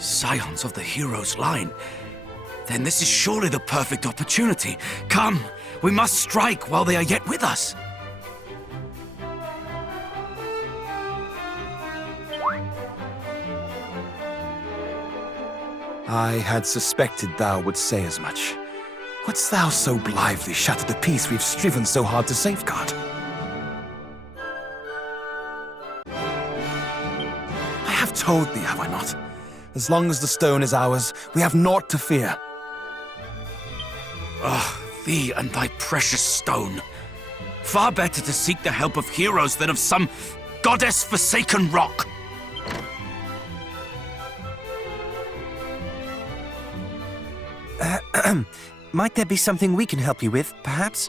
Scions of the hero's line. Then this is surely the perfect opportunity. Come, we must strike while they are yet with us. I had suspected thou would say as much. Wouldst thou so blithely shatter the peace we've striven so hard to safeguard? I have told thee, have I not? As long as the stone is ours, we have naught to fear. Ah, thee and thy precious stone. Far better to seek the help of heroes than of some goddess-forsaken rock. Might there be something we can help you with, perhaps?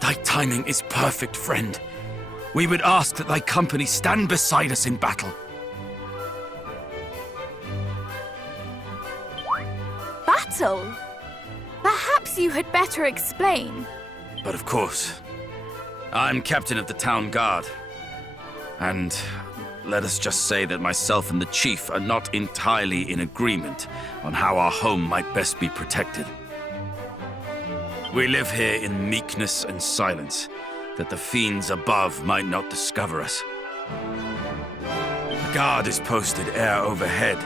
Thy timing is perfect, friend. We would ask that thy company stand beside us in battle. Battle? Perhaps you had better explain. But of course, I'm captain of the town guard. And let us just say that myself and the chief are not entirely in agreement on how our home might best be protected. We live here in meekness and silence, that the fiends above might not discover us. The guard is posted air overhead,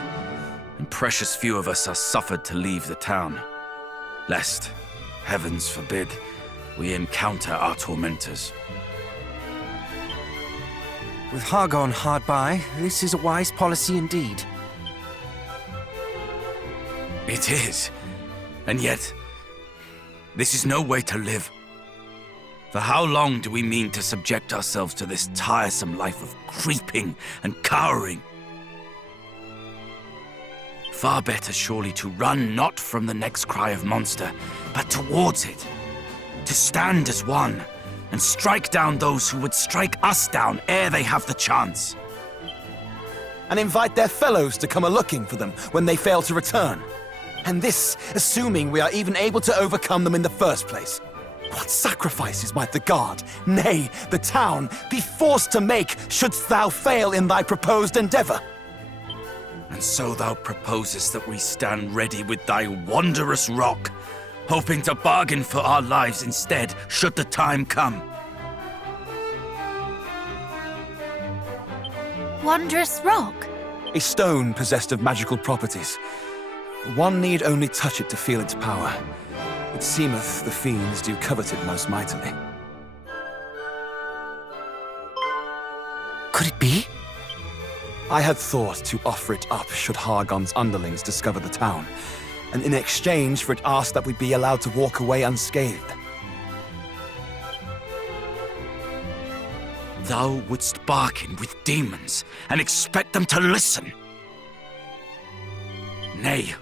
and precious few of us are suffered to leave the town, lest, heavens forbid, we encounter our tormentors. With Hargon hard by, this is a wise policy indeed. It is, and yet, this is no way to live. For how long do we mean to subject ourselves to this tiresome life of creeping and cowering? Far better surely to run not from the next cry of monster, but towards it. To stand as one, and strike down those who would strike us down ere they have the chance. And invite their fellows to come a-looking for them when they fail to return. And this, assuming we are even able to overcome them in the first place. What sacrifices might the guard, nay, the town, be forced to make shouldst thou fail in thy proposed endeavor? And so thou proposest that we stand ready with thy wondrous rock, hoping to bargain for our lives instead, should the time come. Wondrous rock? A stone possessed of magical properties. One need only touch it to feel its power. It seemeth the fiends do covet it most mightily. Could it be? I had thought to offer it up should Hargon's underlings discover the town, and in exchange for it ask that we be allowed to walk away unscathed. Thou wouldst bargain with demons and expect them to listen. Nay,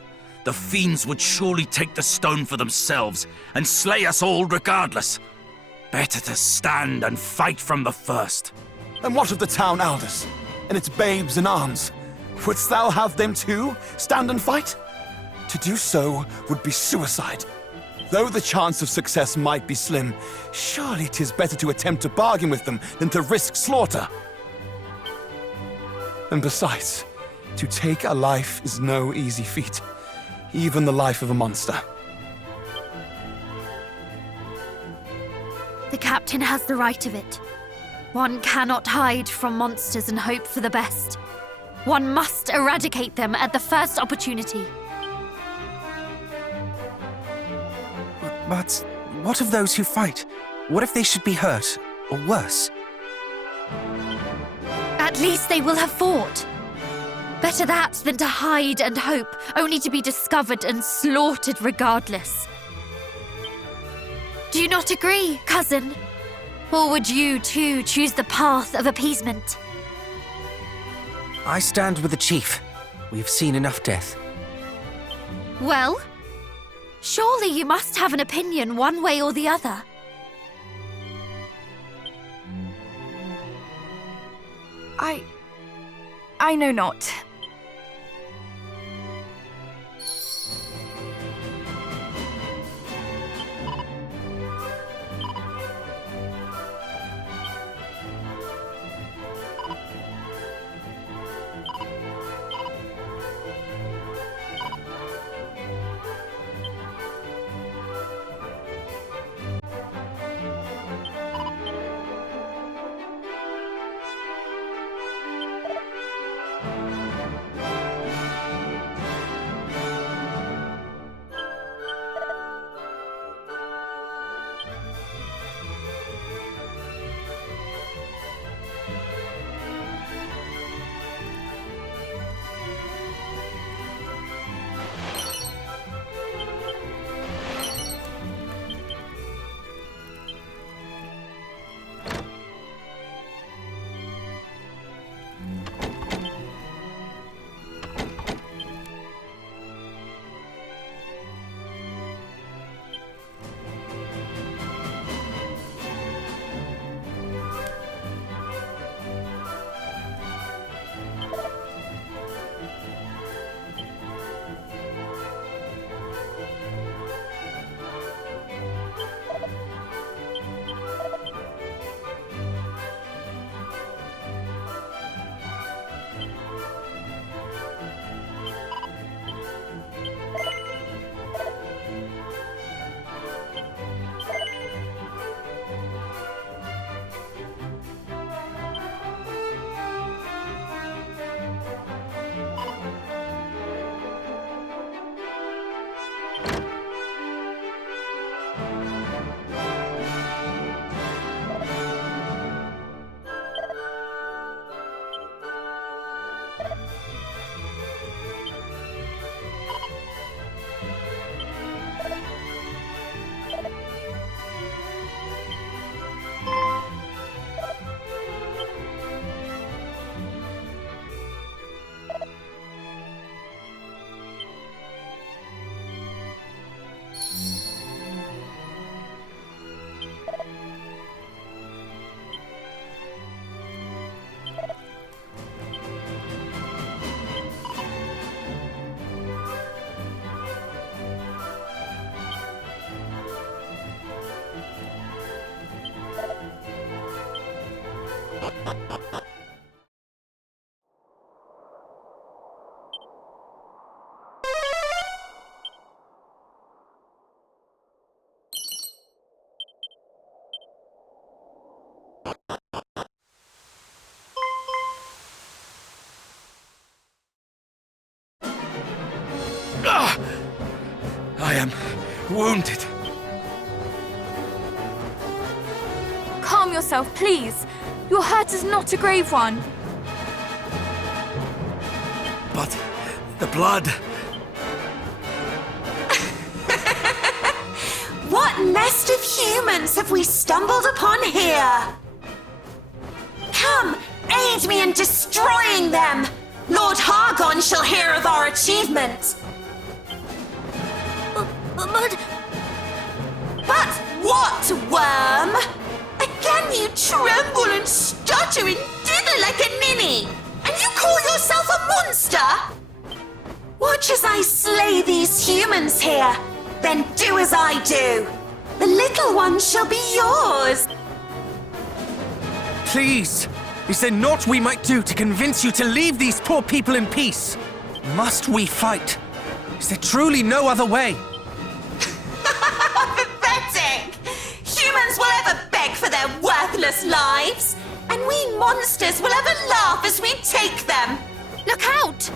the fiends would surely take the stone for themselves and slay us all regardless. Better to stand and fight from the first. And what of the town elders, and its babes in arms? Wouldst thou have them too stand and fight? To do so would be suicide. Though the chance of success might be slim, surely 'tis better to attempt to bargain with them than to risk slaughter. And besides, to take a life is no easy feat, even the life of a monster. The captain has the right of it. One cannot hide from monsters and hope for the best. One must eradicate them at the first opportunity. But what of those who fight? What if they should be hurt? or worse. At least they will have fought. Better that than to hide and hope, only to be discovered and slaughtered regardless. Do you not agree, cousin? Or would you, too, choose the path of appeasement? I stand with the chief. We've seen enough death. Well, surely you must have an opinion one way or the other. I know not. I am wounded. Calm yourself, please. Your hurt is not a grave one. But the blood... What nest of humans have we stumbled upon here? Come, aid me in destroying them! Lord Hargon shall hear of our achievement! But what, worm? Again you tremble and stutter and dither like a ninny! And you call yourself a monster? Watch as I slay these humans here, then do as I do. The little one shall be yours. Please! Is there naught we might do to convince you to leave these poor people in peace? Must we fight? Is there truly no other way? Pathetic! Humans will ever beg for their worthless lives, and we monsters will ever laugh as we take them. Look out!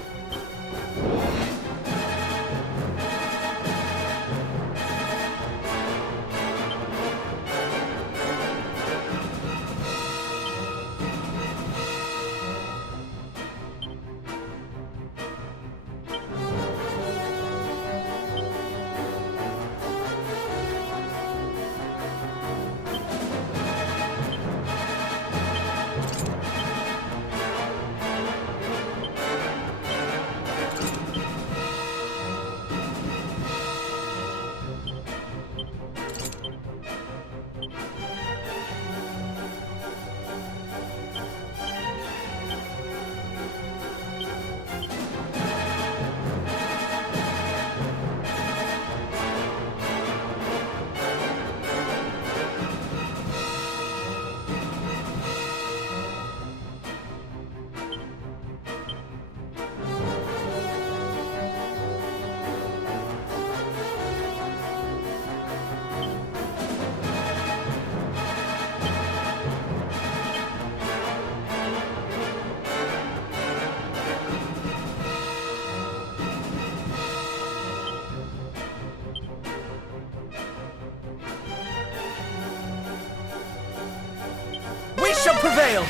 avail!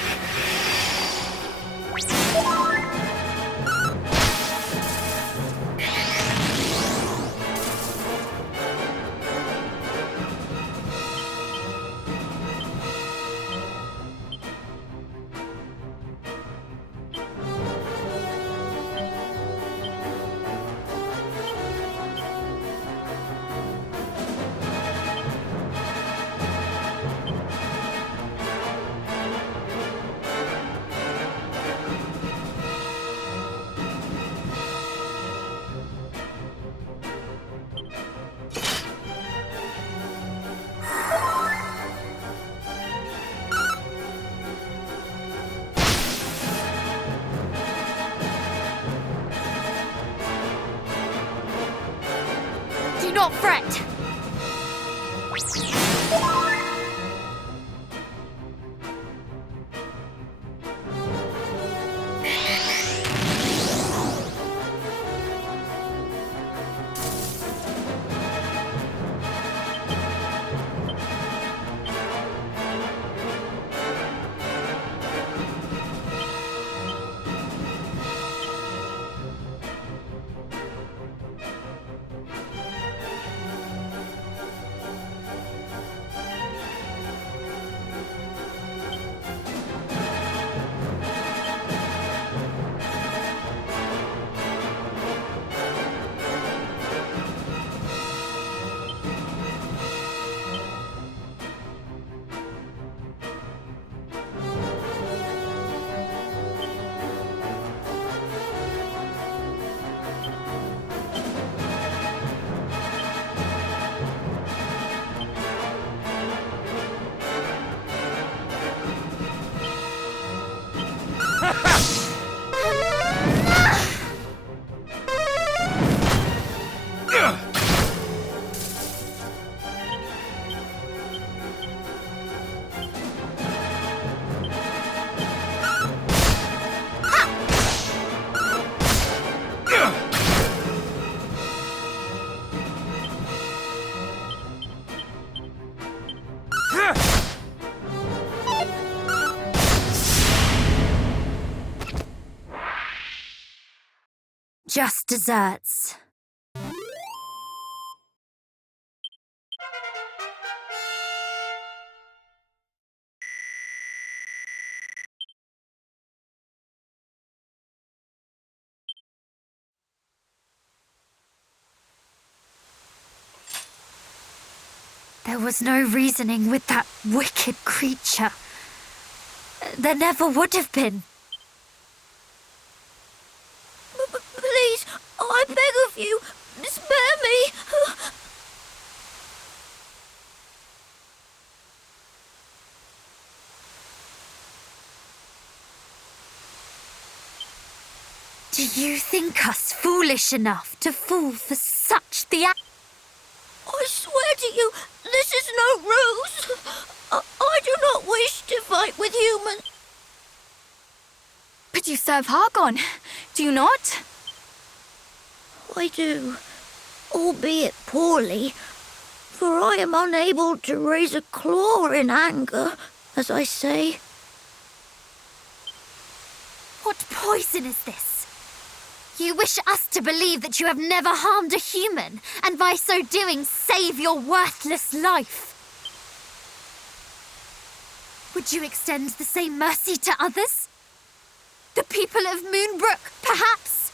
Do not fret. Just desserts. There was no reasoning with that wicked creature. There never would have been. Please, I beg of you, spare me. Do you think us foolish enough to fall for such I swear to you, this is no ruse. I do not wish to fight with humans. But you serve Hargon, do you not? I do, albeit poorly, for I am unable to raise a claw in anger, as I say. What poison is this? You wish us to believe that you have never harmed a human, and by so doing save your worthless life. Would you extend the same mercy to others? The people of Moonbrook, perhaps?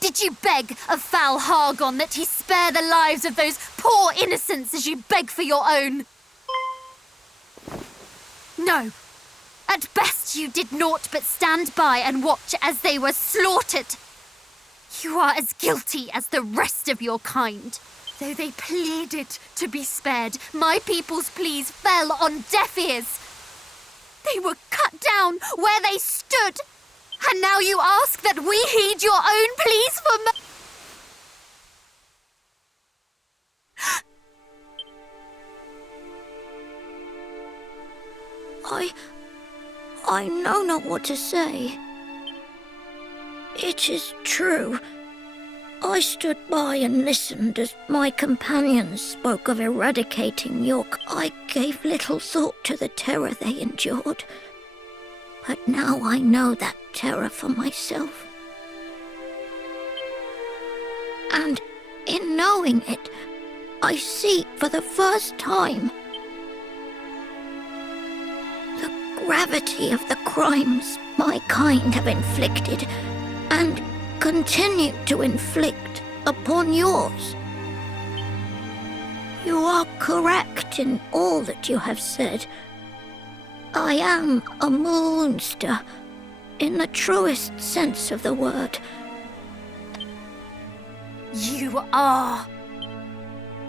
Did you beg of foul Hargon that he spare the lives of those poor innocents as you beg for your own? No. At best you did naught but stand by and watch as they were slaughtered. You are as guilty as the rest of your kind. Though they pleaded to be spared, my people's pleas fell on deaf ears. They were cut down where they stood. And now you ask that we heed your own pleas for I know not what to say. It is true. I stood by and listened as my companions spoke of eradicating York. I gave little thought to the terror they endured. But now I know that terror for myself. And in knowing it, I see for the first time the gravity of the crimes my kind have inflicted and continue to inflict upon yours. You are correct in all that you have said. I am a monster, in the truest sense of the word. You are.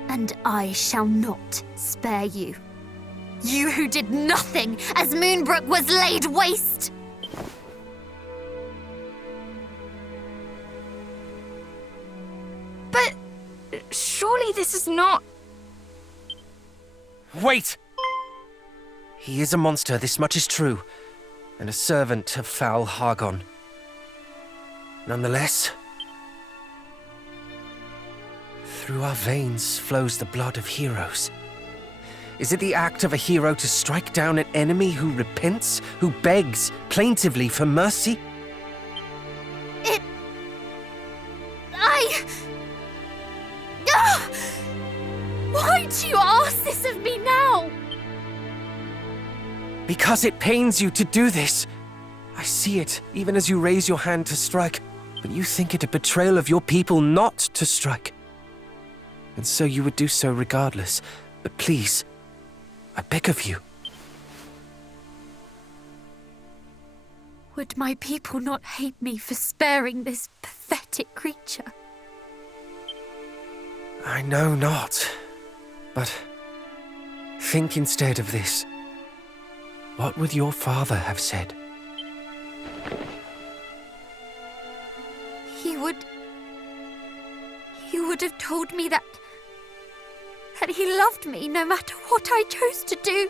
And I shall not spare you. You who did nothing as Moonbrook was laid waste. But surely this is not... Wait! He is a monster, this much is true, and a servant of foul Hargon. Nonetheless, through our veins flows the blood of heroes. Is it the act of a hero to strike down an enemy who repents, who begs plaintively for mercy? Why do you ask this of me now? Because it pains you to do this. I see it, even as you raise your hand to strike, but you think it a betrayal of your people not to strike. And so you would do so regardless. But please, I beg of you. Would my people not hate me for sparing this pathetic creature? I know not. But think instead of this. What would your father have said? He would have told me that he loved me no matter what I chose to do.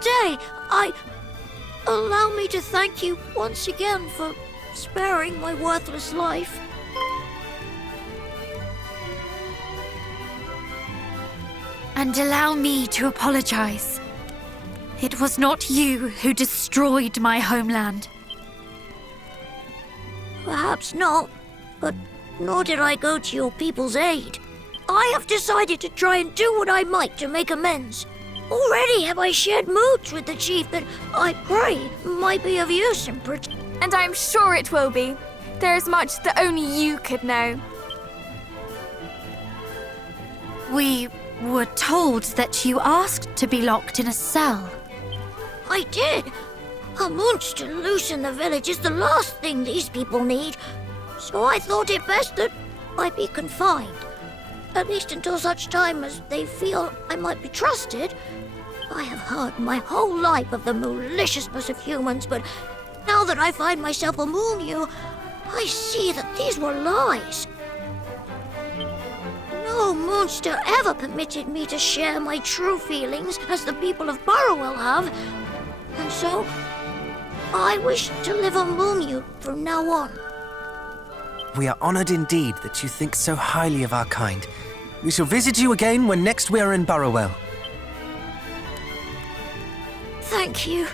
day. Allow me to thank you once again for sparing my worthless life. And allow me to apologize. It was not you who destroyed my homeland. Perhaps not, but nor did I go to your people's aid. I have decided to try and do what I might to make amends. Already have I shared moods with the chief that I pray might be of use in And I'm sure it will be. There is much that only you could know. We were told that you asked to be locked in a cell. I did. A monster loose in the village is the last thing these people need. So I thought it best that I be confined. At least until such time as they feel I might be trusted. I have heard my whole life of the maliciousness of humans, but now that I find myself among you, I see that these were lies. No monster ever permitted me to share my true feelings as the people of Burrowell have, and so I wish to live among you from now on. We are honored indeed that you think so highly of our kind. We shall visit you again when next we are in Burrowell. Thank you.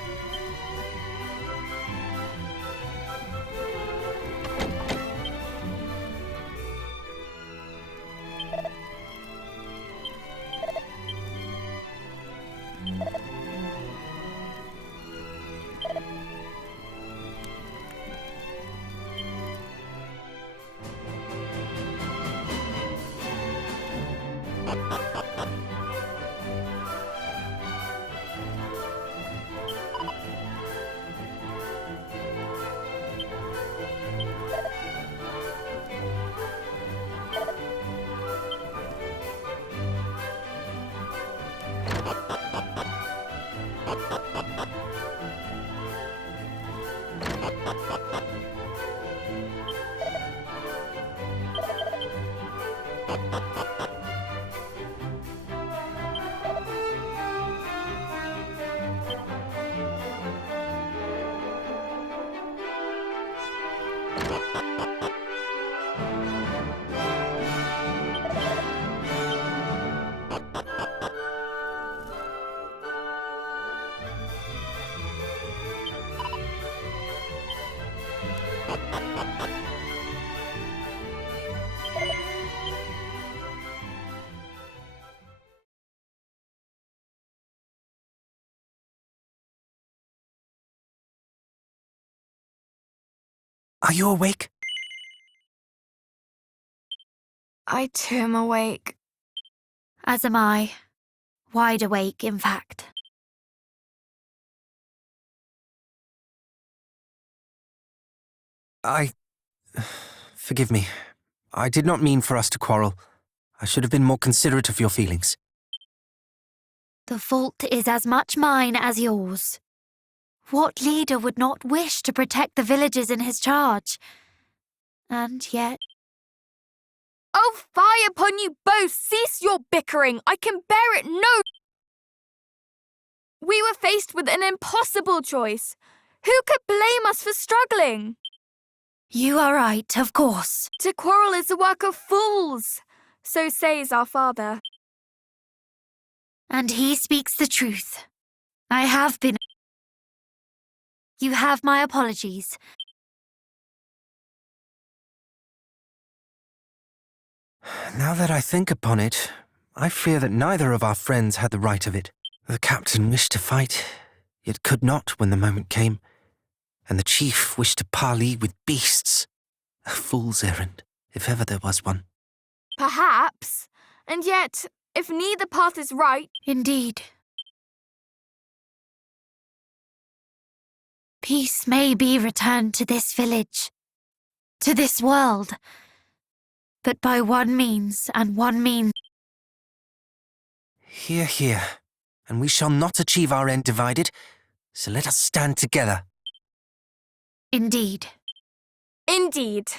Are you awake? I too am awake. As am I. Wide awake, in fact. Forgive me. I did not mean for us to quarrel. I should have been more considerate of your feelings. The fault is as much mine as yours. What leader would not wish to protect the villagers in his charge? And yet... Oh, fie upon you both! Cease your bickering! I can bear it no... We were faced with an impossible choice. Who could blame us for struggling? You are right, of course. To quarrel is the work of fools, so says our father. And he speaks the truth. I have been... You have my apologies. Now that I think upon it, I fear that neither of our friends had the right of it. The captain wished to fight, yet could not when the moment came, and the chief wished to parley with beasts. A fool's errand, if ever there was one. Perhaps. And yet, if neither path is right... Indeed. Peace may be returned to this village, to this world, but by one means and one means. Hear, hear. And we shall not achieve our end divided, so let us stand together. Indeed. Indeed.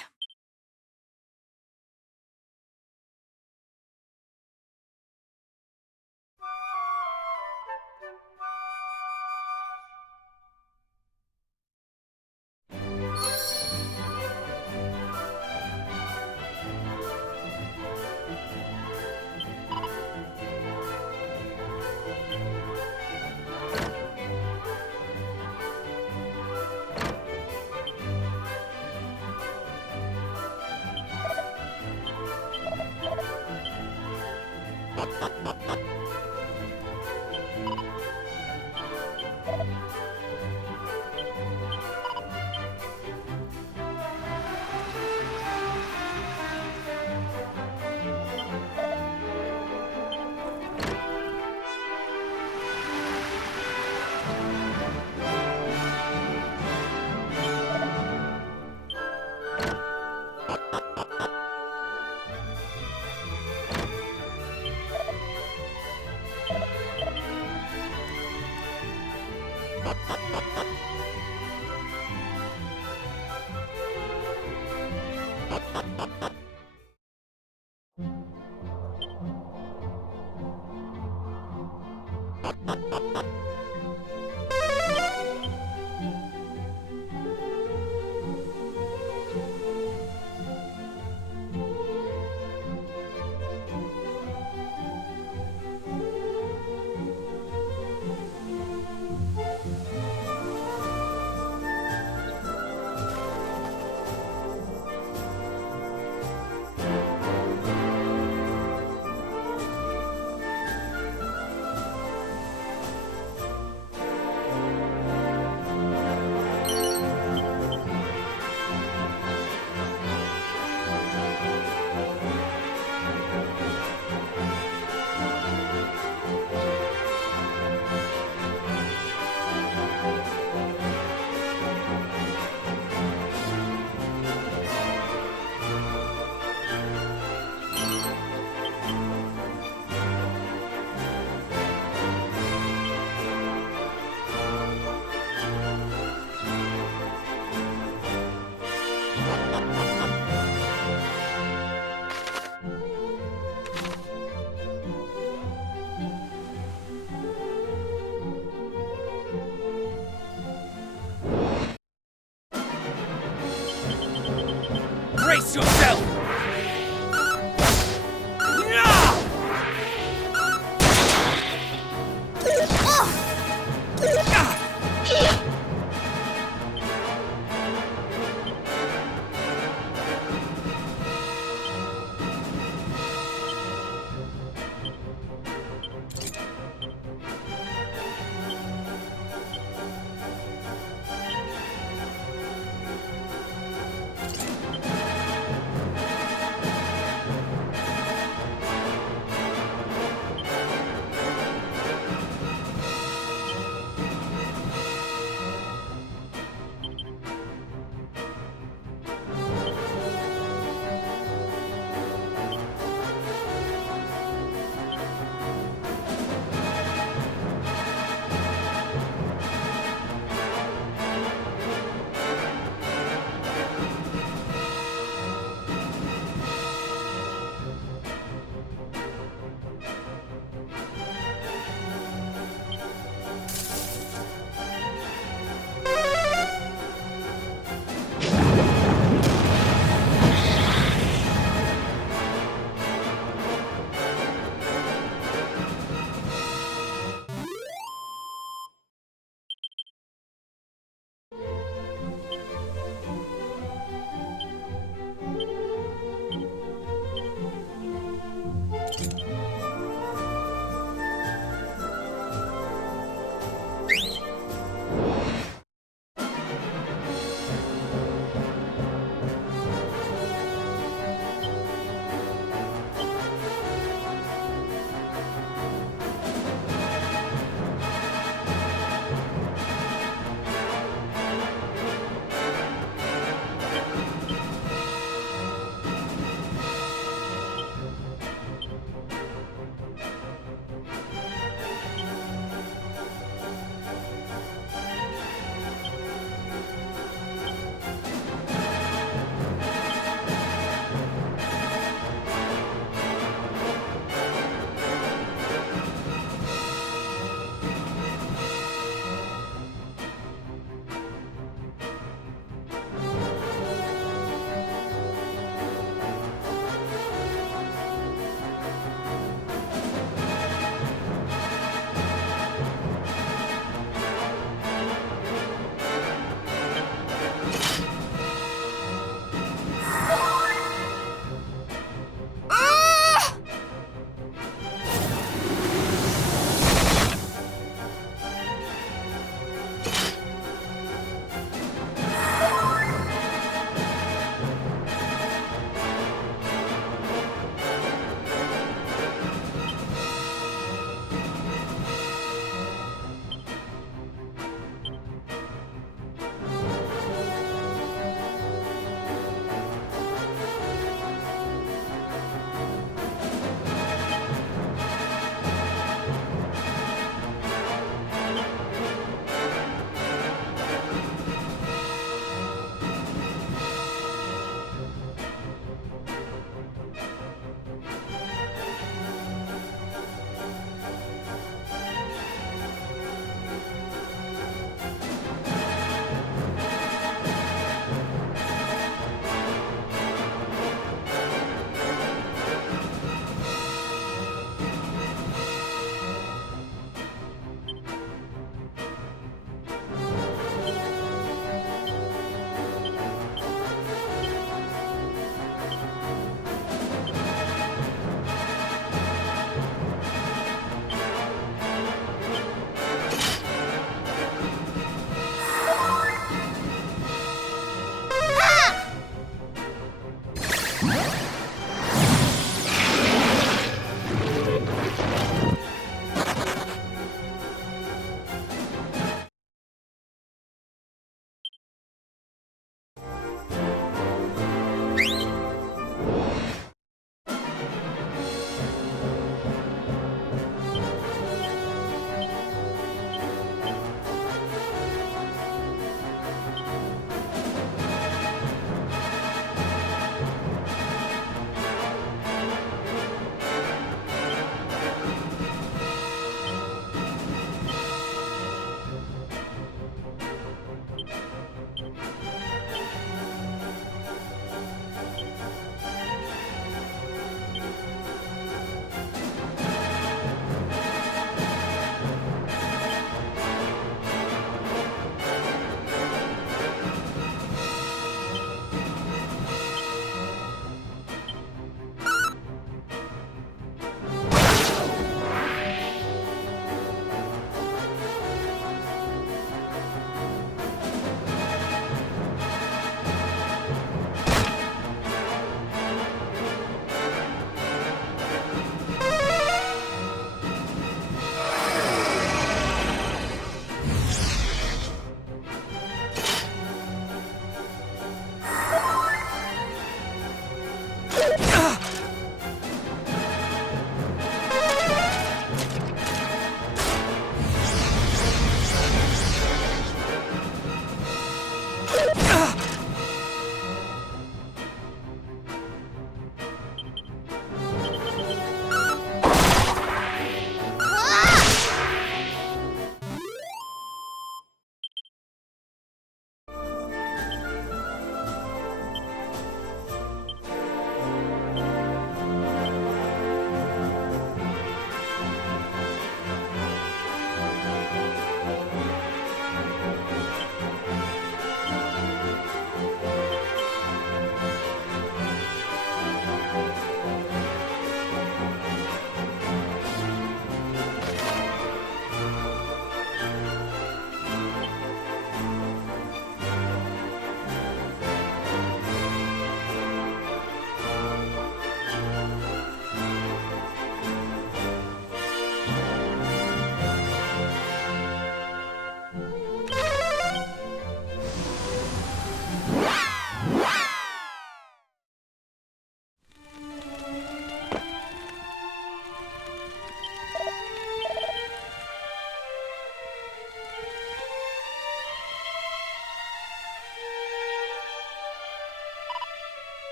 Brace yourself!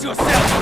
Brace yourself!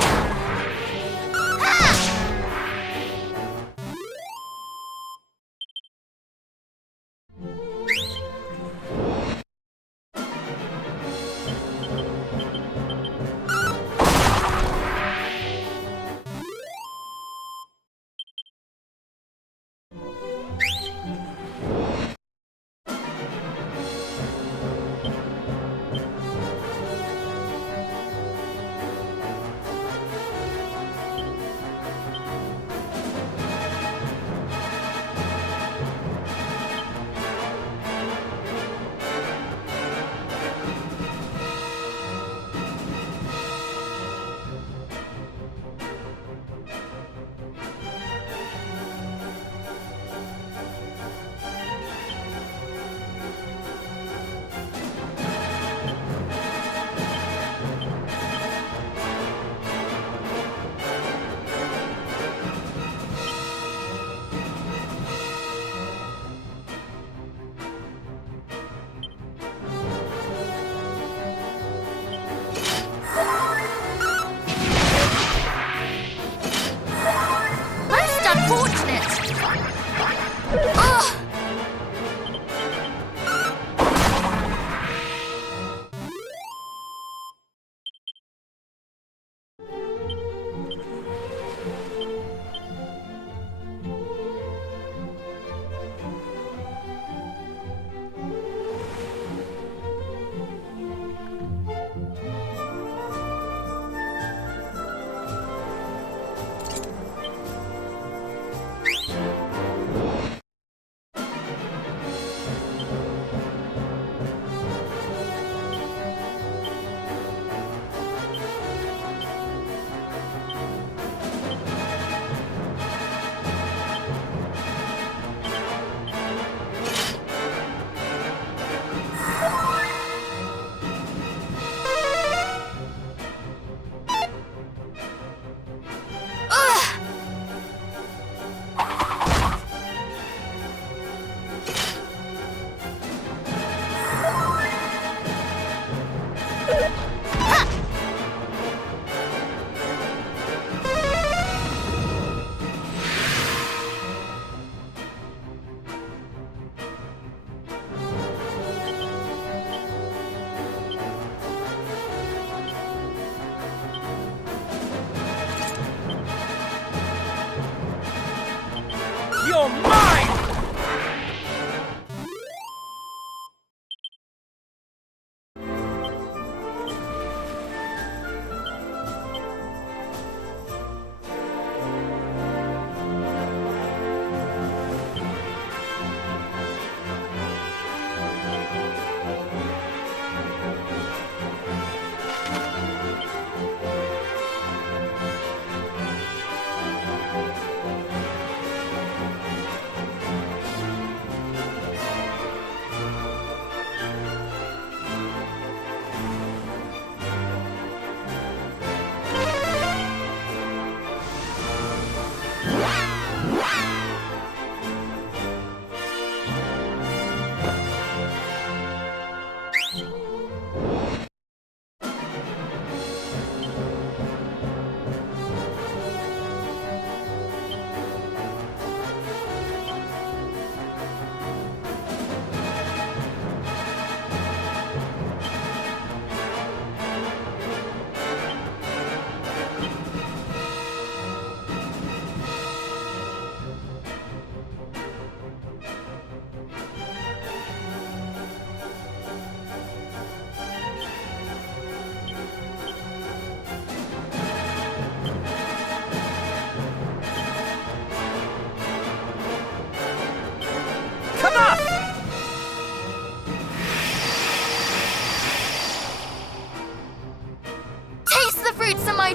You're mine!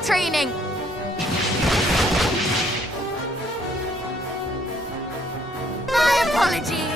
Training. My apologies.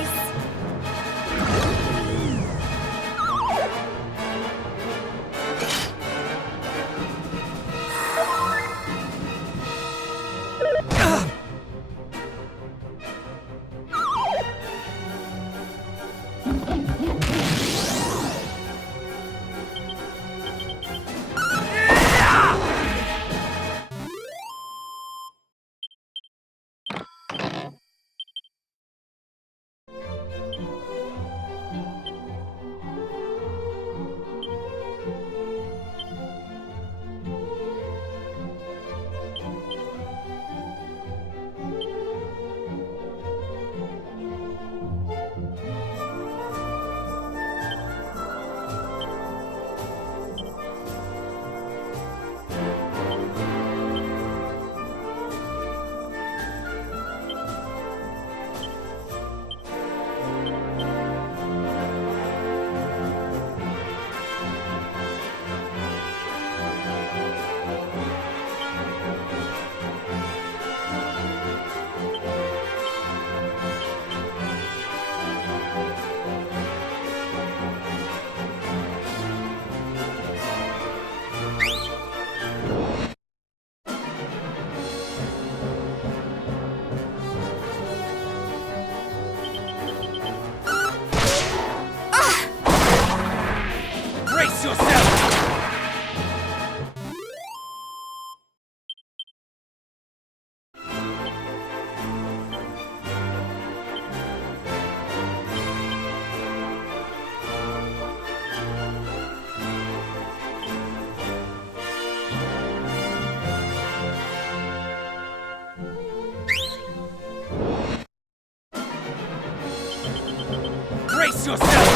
yourself!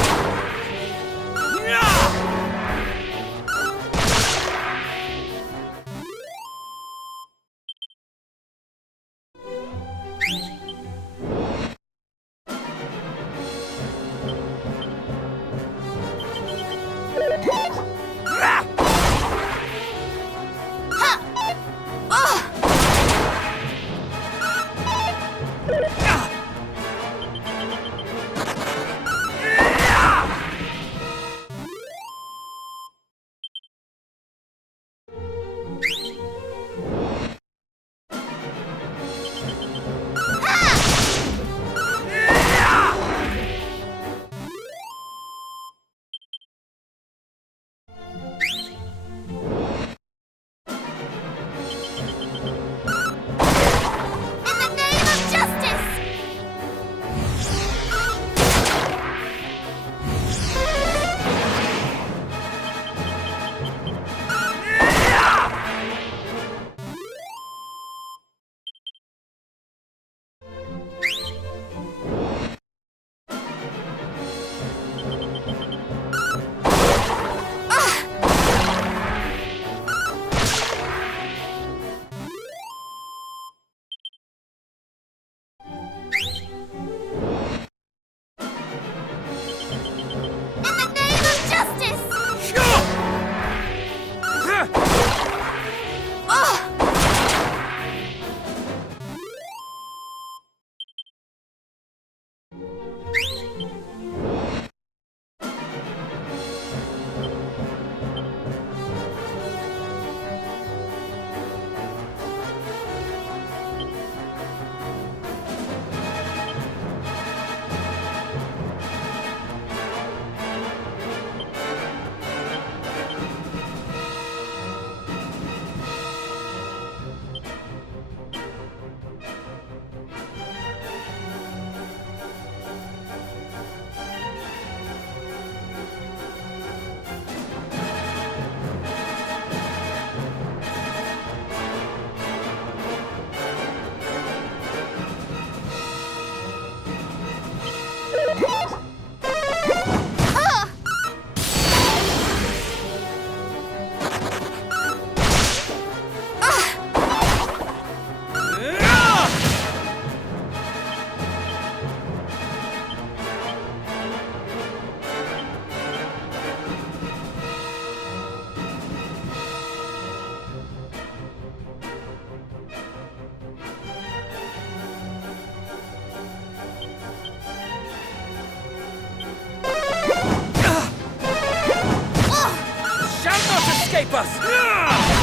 escape us!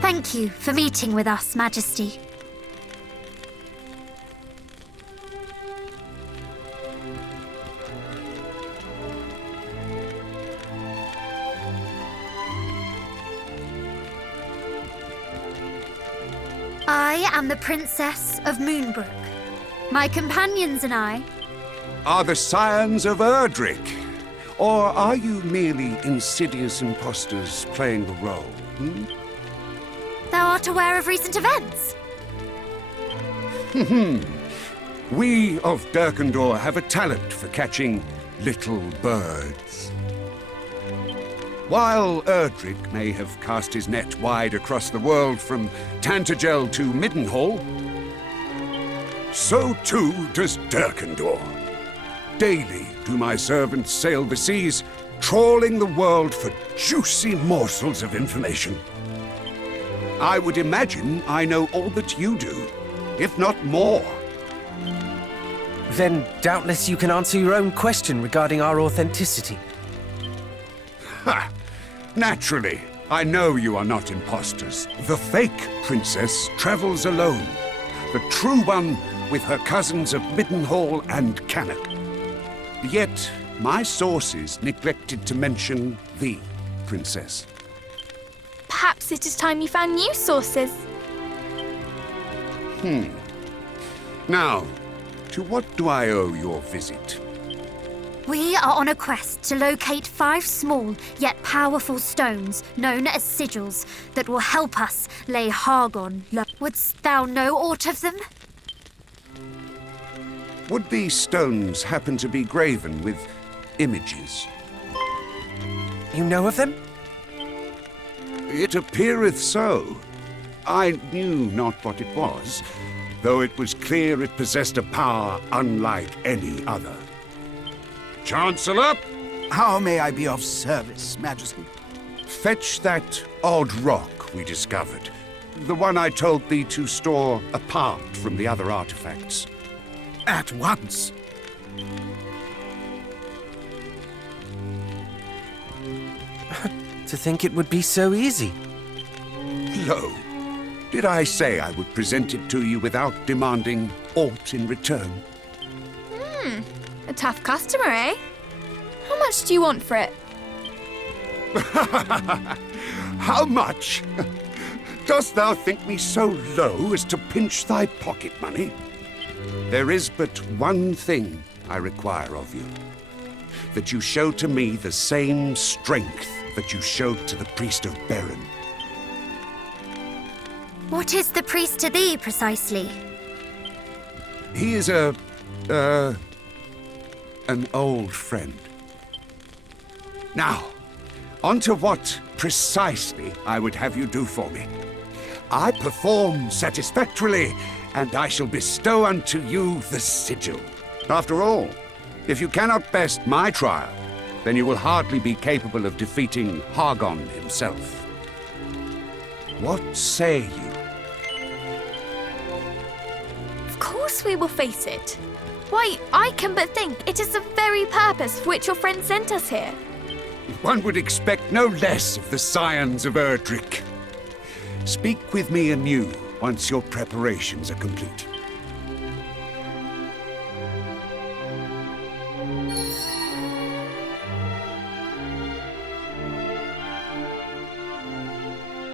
Thank you for meeting with us, Majesty. I am the Princess of Moonbrook. My companions and I are the scions of Erdrick? Or are you merely insidious impostors playing the role? Thou art aware of recent events? We of Dirkandor have a talent for catching little birds. While Erdrick may have cast his net wide across the world from Tantagel to Middenhall, so too does Dirkandor. Daily do my servants sail the seas, trawling the world for juicy morsels of information. I would imagine I know all that you do, if not more. Then doubtless you can answer your own question regarding our authenticity. Ha! Naturally, I know you are not imposters. The fake princess travels alone. The true one with her cousins of Middenhall and Cannock. Yet, my sources neglected to mention the princess. Perhaps it is time you found new sources. Now, to what do I owe your visit? We are on a quest to locate 5 small yet powerful stones known as sigils that will help us lay Hargon low. Wouldst thou know aught of them? Would these stones happen to be graven with images? You know of them? It appeareth so. I knew not what it was, though it was clear it possessed a power unlike any other. Chancellor? How may I be of service, Majesty? Fetch that odd rock we discovered. The one I told thee to store apart from the other artifacts. At once. To think it would be so easy. Lo, did I say I would present it to you without demanding aught in return? A tough customer, eh? How much do you want for it? How much? Dost thou think me so low as to pinch thy pocket money? There is but one thing I require of you. That you show to me the same strength that you showed to the priest of Beren. What is the priest to thee, precisely? He is an old friend. Now, on to what precisely I would have you do for me. I perform satisfactorily, and I shall bestow unto you the sigil. After all, if you cannot best my trial, then you will hardly be capable of defeating Hargon himself. What say you? Of course we will face it. Why, I can but think it is the very purpose for which your friend sent us here. One would expect no less of the scions of Erdrick. Speak with me anew once your preparations are complete.